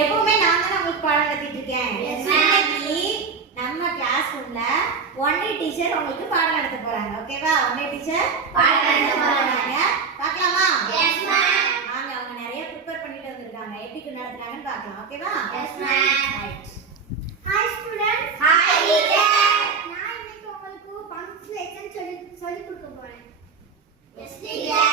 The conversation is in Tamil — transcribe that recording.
எப்பவுமே நான் தான் உங்களுக்கு பாடம் நடத்திட்டு இருக்கேன். நம்ம கிளாஸ் ரூம்ல ஒன்லி டீச்சர் உங்களுக்கு பாடம் நடத்த போறாங்க. ஓகேவா ஒன்லி டீச்சர் பாடம் நடத்த போறாங்க. பார்க்கலாமா? Yes, வாங்க அவங்க நிறைய ப்ரிப்பேர் பண்ணிட்டு வந்திருக்காங்க. எப்படி நடத்துறாங்கன்னு பார்க்கலாம். ஓகேவா yes ma'am right hi students hi teacher நான் இன்னைக்கு உங்களுக்கு பங்க்சுவேஷன் சொல்லி சொல்லி கொடுக்க போறேன். S teacher